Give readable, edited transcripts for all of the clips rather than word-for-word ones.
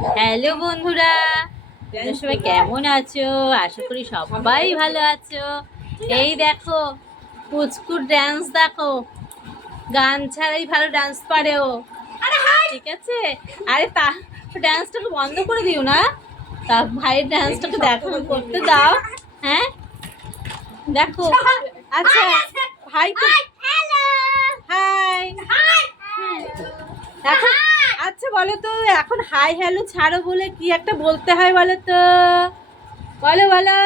Hello বন্ধুরা, তোমরা সবাই কেমন আছো? আশা করি সবাই ভালো আছো। এই দেখো পুচকুর ডান্স, দেখো গান ছাড়াই ভালো ডান্স পারে ও। ঠিক আছে, আরে তা ডান্সটাকে বন্ধ করে দিও না, তা ভাইয়ের ডান্সটাকে দেখো, করতে দাও। হ্যাঁ দেখো। আচ্ছা ভাই তো হাই। এখন আচ্ছা বলো তো, এখন হাই হ্যালো ছাড়ো বলে কি একটা বলতে হয় বলো তো? বলো বলো,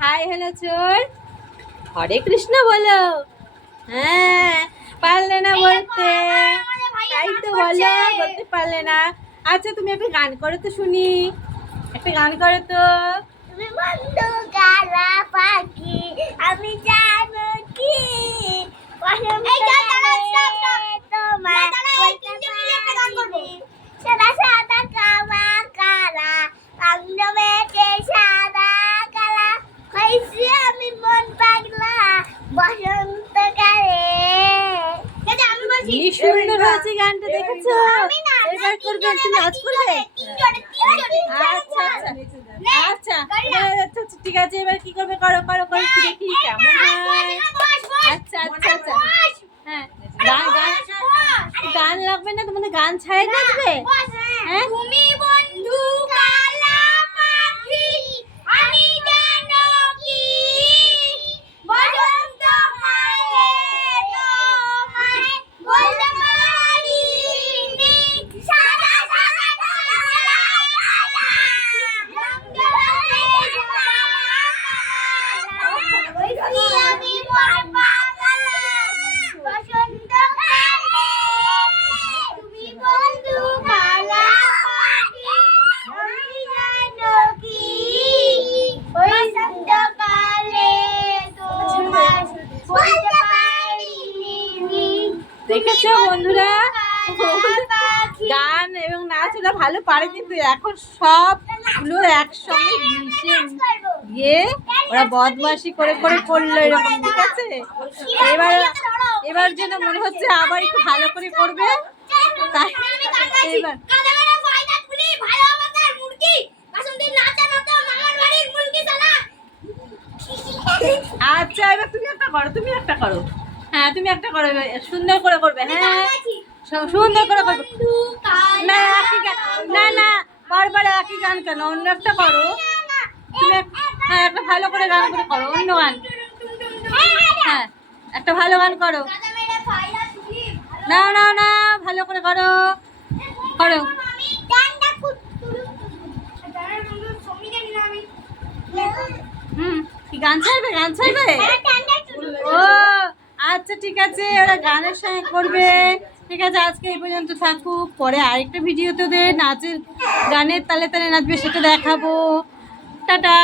হাই হ্যালো চোর, হরে কৃষ্ণ বলো। হ্যাঁ, পারলে না বলতে, তাই তো বলো, বলতে পারলে না। আচ্ছা তুমি একটা গান করো তো শুনি, একটা গান করো তো। তুমি বন্ধু কালা পাখি, আমি জানো কি তোমার সাদা সাদা কালা কালা রঙ মেখে সাদা কালা হয়েছি আমি মন পাগলা বসন্তকালে। কি সুন্দর হয়েছে গানটা, দেখেছো? এবার করবে, তুমি নাচ করবে? আচ্ছা আচ্ছা আচ্ছা আচ্ছা, ঠিক আছে, এবার কি করবে? করো করো করো, দেখি কেমন হয়। আচ্ছা আচ্ছা আচ্ছা, হ্যাঁ গান গান গান লাগবে না তোমাদের, গান ছাড়াই নাচবে? হ্যাঁ তুমি বন্ধু কালা পাখি, আমি জানো কি বসন্তকালে তোমায় বলতে পারিনি সাদা সাদা কালা কালা রঙ মেখে আমি মন পাগলা বসন্তকালে। তুমি বন্ধু কালা পাখি, আমি জানো কি বসন্তকালে তোমায় বলতে পারিনি। দেখেছো বন্ধুরা, গান এবং নাচ ওরা ভালো পারে, কিন্তু এখন সবগুলো একসঙ্গে মিশে গিয়ে ওরা বদমাশি করে করে করলো এরকম। ঠিক আছে, এবার এবার যেন মনে হচ্ছে আবার একটু ভালো করে করবে, তাই এবার আচ্ছা এবার তুমি একটা করো, তুমি একটা করো। হ্যাঁ তুমি একটা করো, এবার সুন্দর করে করবে। হ্যাঁ সুন্দর করে করবে। না একই গান, না না বারবার একই গান কেন, অন্য একটা করো তুমি। হ্যাঁ একটা ভালো করে গান করে করো, অন্য গান। হ্যাঁ একটা ভালো গান করো। না না না, ভালো করে করো করো। কি গান ছাড়বে? গান ছাড়বে? ও আচ্ছা ঠিক আছে, ওরা গানের সঙ্গে করবে। ঠিক আছে, আজকে এই পর্যন্ত থাকুক, পরে আরেকটা ভিডিওতে ওদের নাচের গানের তালে তালে নাচবে, সেটা দেখাবো। টাটা।